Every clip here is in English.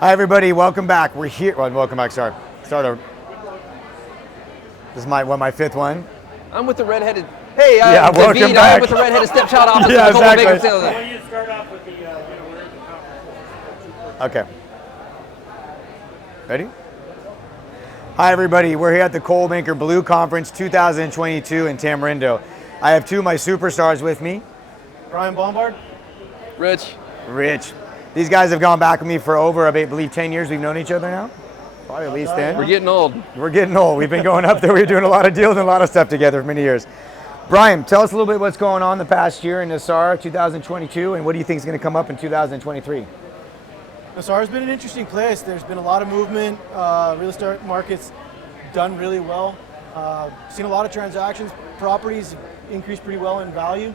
Hi everybody, welcome back. We're here. Well, welcome back. Sorry. Start over. This is my fifth one. I'm with the redheaded. Hey, Yeah, welcome David, back. I'm with the redheaded stepchild office. Yeah, of the Coldwell exactly. Sales. I want you to start off with the winners and competitions. Okay. Ready? Hi everybody, we're here at the Coal Maker Blue Conference 2022 in Tamarindo. I have two of my superstars with me. Brian Bombard. Rich. Rich. These guys have gone back with me for over, I believe, 10 years. We've known each other now. Probably at least 10. We're getting old. We're getting old. We've been going up there. We're doing a lot of deals and a lot of stuff together for many years. Brian, tell us a little bit what's going on the past year in Nosara 2022, and what do you think is going to come up in 2023? Nosara's been an interesting place. There's been a lot of movement. Real estate market's done really well. Seen a lot of transactions. Properties increased pretty well in value.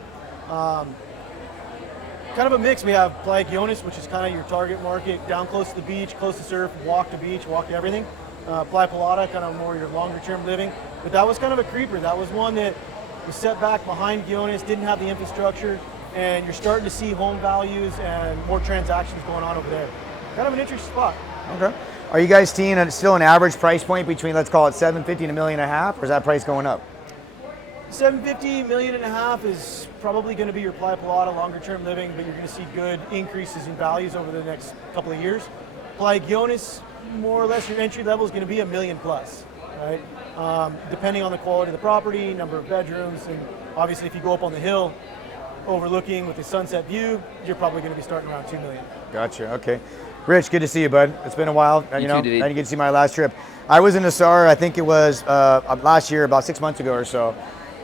Kind of a mix. We have Playa Guiones, which is kind of your target market, down close to the beach, close to surf, walk to beach, walk to everything. Playa Pilata, kind of more your longer term living. But that was kind of a creeper. That was one that was set back behind Guiones, didn't have the infrastructure, and you're starting to see home values and more transactions going on over there. Kind of an interesting spot. Okay. Are you guys seeing still an average price point between, let's call it $750 and $1.5 million, or is that price going up? 750, $1.5 million is probably going to be your Playa Pilata longer term living, but you're going to see good increases in values over the next couple of years. Playa Guiones, more or less your entry level is going to be $1 million plus, right? Depending on the quality of the property, number of bedrooms, and obviously if you go up on the hill overlooking with the sunset view, you're probably going to be starting around $2 million. Gotcha. Okay. Rich, good to see you, bud. It's been a while. You too, I David. didn't get to see my last trip. I was in Nosara, I think it was last year, about 6 months ago or so.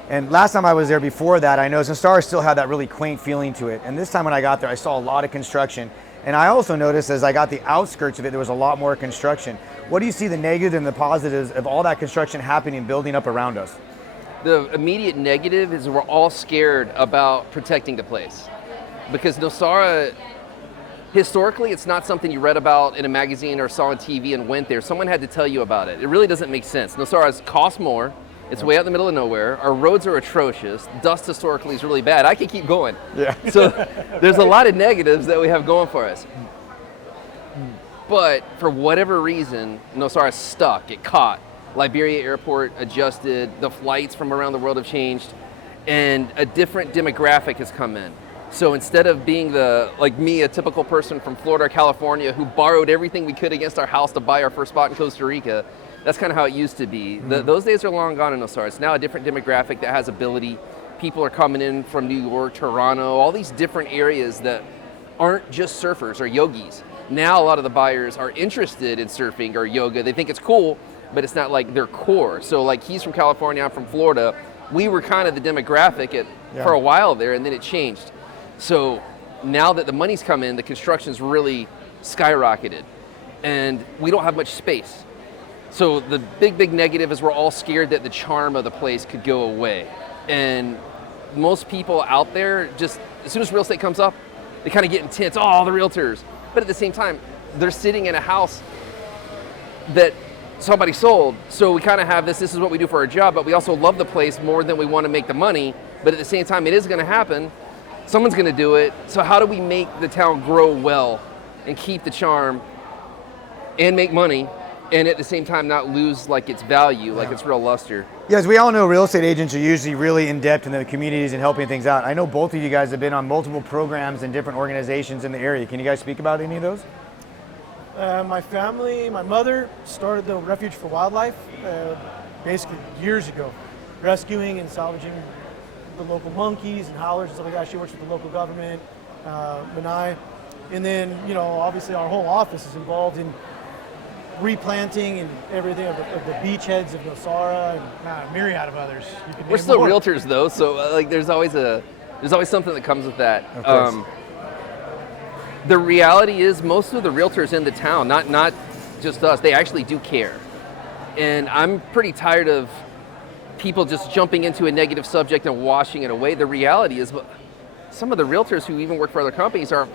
And last time I was there before that, I noticed Nosara still had that really quaint feeling to it. And this time when I got there, I saw a lot of construction. And I also noticed as I got the outskirts of it, there was a lot more construction. What do you see the negatives and the positives of all that construction happening and building up around us? The immediate negative is we're all scared about protecting the place. Because Nosara, historically, it's not something you read about in a magazine or saw on TV and went there. Someone had to tell you about it. It really doesn't make sense. Nosara costs more. It's way out in the middle of nowhere. Our roads are atrocious. Dust historically is really bad. I could keep going. Yeah. So there's a lot of negatives that we have going for us. But for whatever reason, Nosara's stuck. It caught. Liberia Airport adjusted. The flights from around the world have changed. And a different demographic has come in. So instead of being like me, a typical person from Florida or California who borrowed everything we could against our house to buy our first spot in Costa Rica, that's kind of how it used to be. Those days are long gone in Nosara. It's now a different demographic that has ability. People are coming in from New York, Toronto, all these different areas that aren't just surfers or yogis. Now a lot of the buyers are interested in surfing or yoga. They think it's cool, but it's not like their core. So like he's from California, I'm from Florida. We were kind of the demographic for a while there, and then it changed. So now that the money's come in, the construction's really skyrocketed, and we don't have much space. So the big negative is we're all scared that the charm of the place could go away. And most people out there, just as soon as real estate comes up, they kind of get intense, the realtors. But at the same time, they're sitting in a house that somebody sold. So we kind of have this is what we do for our job, but we also love the place more than we want to make the money. But at the same time, it is going to happen. Someone's going to do it. So how do we make the town grow well and keep the charm and make money, and at the same time not lose like its value, like its real luster? Yeah, as we all know, real estate agents are usually really in-depth in the communities and helping things out. I know both of you guys have been on multiple programs and different organizations in the area. Can you guys speak about any of those? My family, my mother started the Refuge for Wildlife basically years ago, rescuing and salvaging the local monkeys and howlers and stuff like that. She works with the local government, Menai. And then, obviously our whole office is involved in replanting and everything of the beachheads of Nosara and a myriad of others. We're still realtors though, so like there's always something that comes with that. Of course. The reality is most of the realtors in the town, not just us, they actually do care. And I'm pretty tired of people just jumping into a negative subject and washing it away. The reality is some of the realtors who even work for other companies are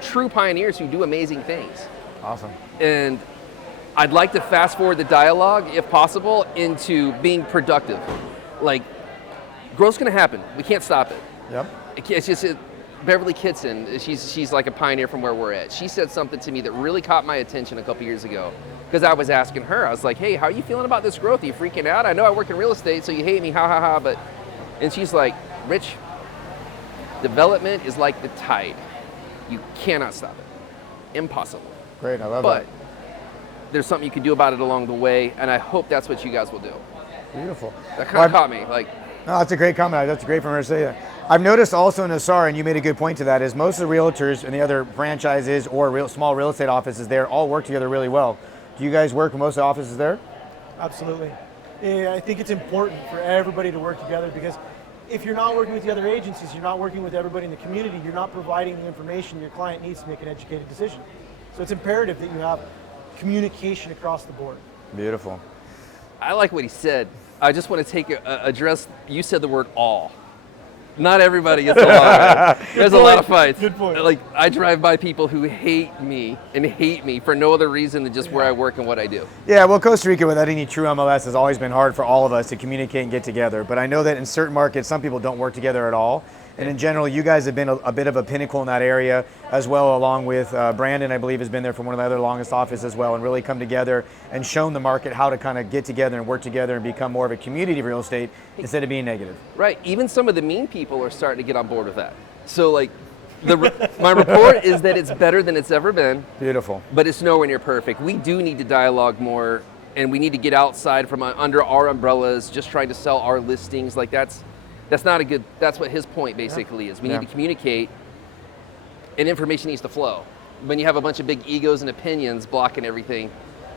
true pioneers who do amazing things. Awesome. And I'd like to fast forward the dialogue, if possible, into being productive. Like, growth's gonna happen. We can't stop it. Yep. It's just, Beverly Kitson, she's like a pioneer from where we're at. She said something to me that really caught my attention a couple years ago, because I was asking her, I was like, hey, how are you feeling about this growth? Are you freaking out? I know I work in real estate, so you hate me, ha ha ha, but, and she's like, Rich, development is like the tide. You cannot stop it. Impossible. Great, I love But there's something you can do about it along the way, and I hope that's what you guys will do. Beautiful. That kind of caught me. Like, no, that's a great comment. That's great from her to say that. I've noticed also in Nosara, and you made a good point to that, is most of the realtors and the other franchises or small real estate offices there all work together really well. Do you guys work with most of the offices there? Absolutely. Yeah, I think it's important for everybody to work together, because if you're not working with the other agencies, you're not working with everybody in the community, you're not providing the information your client needs to make an educated decision. So it's imperative that you have communication across the board. Beautiful. I like what he said. I just want to address, you said the word all. Not everybody gets along. Right? There's a lot of fights. Good point. Like, I drive by people who hate me for no other reason than just where I work and what I do. Yeah, well, Costa Rica, without any true MLS, has always been hard for all of us to communicate and get together. But I know that in certain markets, some people don't work together at all. And in general, you guys have been a bit of a pinnacle in that area as well, along with Brandon, I believe, has been there for one of the other longest offices as well, and really come together and shown the market how to kind of get together and work together and become more of a community of real estate instead of being negative. Right. Even some of the mean people are starting to get on board with that. So, like, my report is that it's better than it's ever been. Beautiful. But it's nowhere near perfect. We do need to dialogue more, and we need to get outside from under our umbrellas, just trying to sell our listings. Like, that's not a good, that's what his point basically is. We need to communicate, and information needs to flow. When you have a bunch of big egos and opinions blocking everything,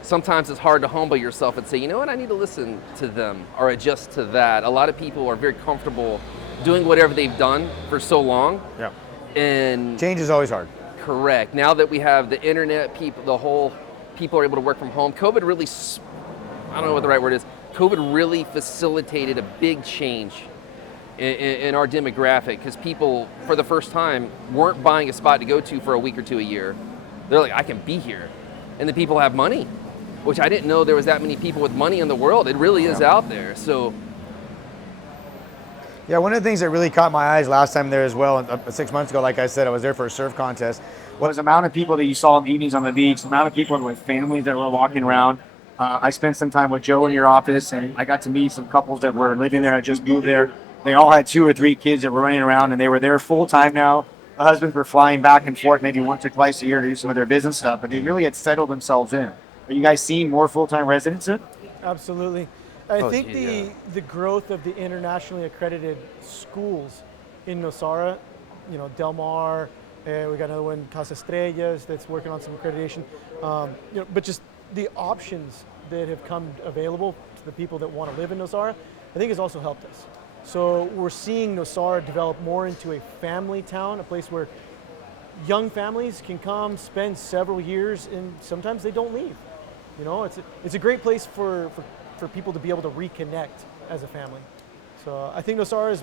sometimes it's hard to humble yourself and say, you know what, I need to listen to them or adjust to that. A lot of people are very comfortable doing whatever they've done for so long. Yeah. And change is always hard. Correct. Now that we have the internet, people are able to work from home. COVID really, I don't know what the right word is. COVID really facilitated a big change in our demographic, because people, for the first time, weren't buying a spot to go to for a week or two a year. They're like, I can be here. And the people have money, which I didn't know there was that many people with money in the world. It really is out there. So, yeah, one of the things that really caught my eyes last time there as well, 6 months ago, like I said, I was there for a surf contest, was the amount of people that you saw in the evenings on the beach, the amount of people with families that were walking around. I spent some time with Joe in your office, and I got to meet some couples that were living there. I just moved there. They all had 2 or 3 kids that were running around, and they were there full time now. The husbands were flying back and forth maybe once or twice a year to do some of their business stuff, but they really had settled themselves in. Are you guys seeing more full-time residents? Absolutely. I think the growth of the internationally accredited schools in Nosara, you know, Del Mar, we got another one, Casa Estrellas, that's working on some accreditation, you know, but just the options that have come available to the people that want to live in Nosara, I think has also helped us. So we're seeing Nosara develop more into a family town, a place where young families can come, spend several years, and sometimes they don't leave. You know, it's a great place for people to be able to reconnect as a family. So I think Nosara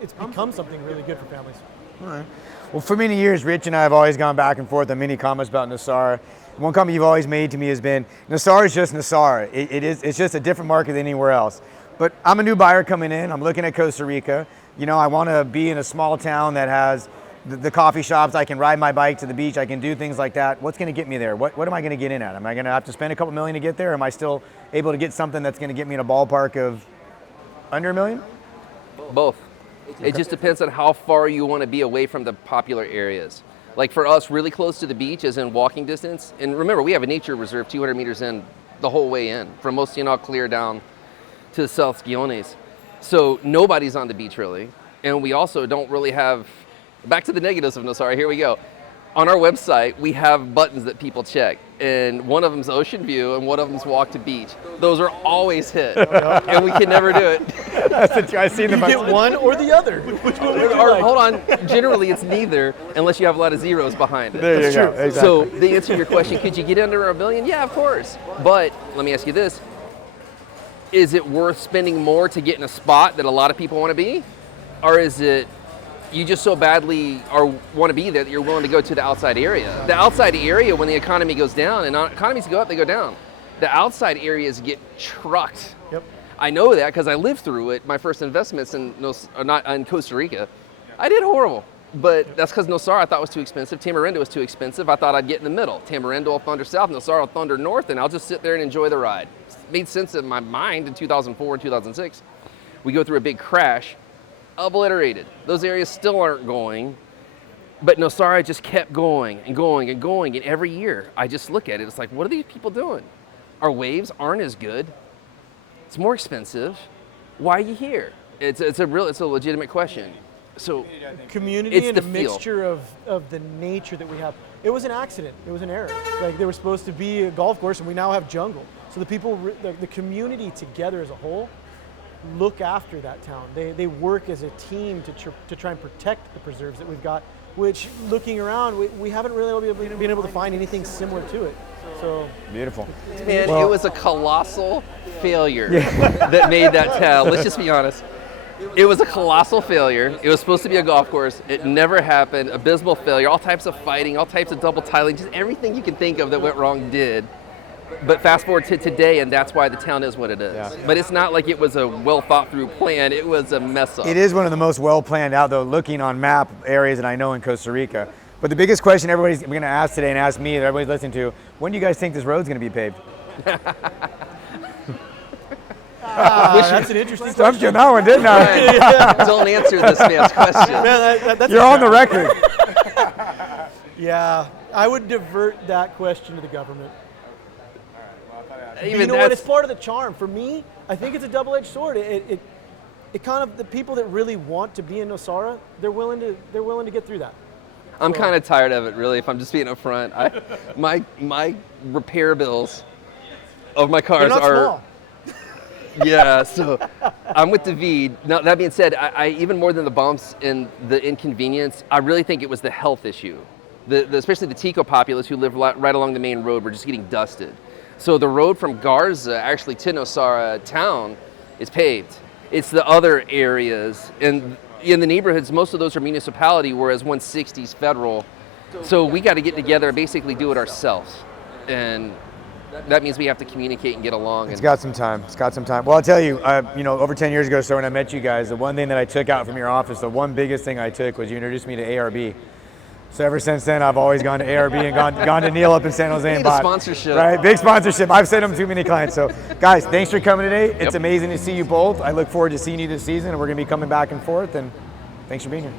it's become something really good for families. All right. Well, for many years, Rich and I have always gone back and forth on many comments about Nosara. One comment you've always made to me has been, Nosara is just Nosara. It's just a different market than anywhere else. But I'm a new buyer coming in. I'm looking at Costa Rica. You know, I want to be in a small town that has the coffee shops. I can ride my bike to the beach. I can do things like that. What's going to get me there? What am I going to get in at? Am I going to have to spend a couple million to get there? Or am I still able to get something that's going to get me in a ballpark of under $1 million? Both. It just depends on how far you want to be away from the popular areas. Like for us, really close to the beach is in walking distance. And remember, we have a nature reserve 200 meters in the whole way in, from Mostinal clear down to the South Guiones. So nobody's on the beach really. And we also don't really have, back to the negatives of Nosara, here we go. On our website, we have buttons that people check. And one of them's Ocean View and one of them's Walk to Beach. Those are always hit. And we can never do it. I've seen you get one or the other. Which one would you like? Hold on, generally it's neither unless you have a lot of zeros behind it. There you go. Exactly. So the answer to your question, could you get under $1 million? Yeah, of course. But let me ask you this. Is it worth spending more to get in a spot that a lot of people want to be? Or is it you just so badly want to be there that you're willing to go to the outside area? The outside area, when the economy goes down, and economies go up, they go down. The outside areas get trucked. Yep. I know that because I lived through it. My first investments in Costa Rica, I did horrible. But that's because Nosara I thought was too expensive. Tamarindo was too expensive. I thought I'd get in the middle. Tamarindo will thunder south, Nosara will thunder north, and I'll just sit there and enjoy the ride. It made sense in my mind in 2004 and 2006. We go through a big crash, obliterated. Those areas still aren't going, but Nosara just kept going and going and going. And every year I just look at it, it's like, what are these people doing? Our waves aren't as good. It's more expensive. Why are you here? It's a legitimate question. So Community it's and the a feel. mixture of the nature that we have. It was an accident. It was an error. Like, there was supposed to be a golf course, and we now have jungle. So the people, the community together as a whole, look after that town. They work as a team to try and protect the preserves that we've got, which, looking around, we haven't really been able to find anything similar to it. So Beautiful. Man, it was a colossal failure that made that town. Let's just be honest. It was a colossal failure. It was supposed to be a golf course. It never happened. Abysmal failure. All types of fighting, all types of double tiling, just everything you can think of that went wrong did. But fast forward to today, and that's why the town is what it is. Yeah. But it's not like it was a well thought through plan. It was a mess up. It is one of the most well planned out, though, looking on map areas that I know in Costa Rica. But the biggest question everybody's going to ask today and ask me, that everybody's listening to, when do you guys think this road's going to be paved? that's an interesting Stumped you question. on that one, didn't I? Don't answer this man's question. Yeah, that's You're on the record. Yeah, I would divert that question to the government. Even You know what? that's It's part of the charm. For me, I think it's a double-edged sword. It kind of, the people that really want to be in Nosara, they're willing to get through that. I'm kind of tired of it, really, if I'm just being upfront. My repair bills of my They're cars not are small. yeah, so I'm with David. Now, that being said, I even more than the bumps and the inconvenience, I really think it was the health issue. Especially the Tico populace who live right along the main road were just getting dusted. So the road from Garza actually to Nosara town is paved. It's the other areas, and in the neighborhoods, most of those are municipality, whereas 160 is federal. So we got to get together and basically do it ourselves. And that means we have to communicate and get along. It's got some time. It's got some time. Well, I'll tell you, over 10 years ago, so when I met you guys, the one thing that I took out from your office, the one biggest thing I took was you introduced me to ARB. So ever since then, I've always gone to ARB and gone to Neil up in San Jose and Need a bought. sponsorship. Right, big sponsorship. I've sent them too many clients. So guys, thanks for coming today. It's amazing to see you both. I look forward to seeing you this season, and we're going to be coming back and forth, and thanks for being here.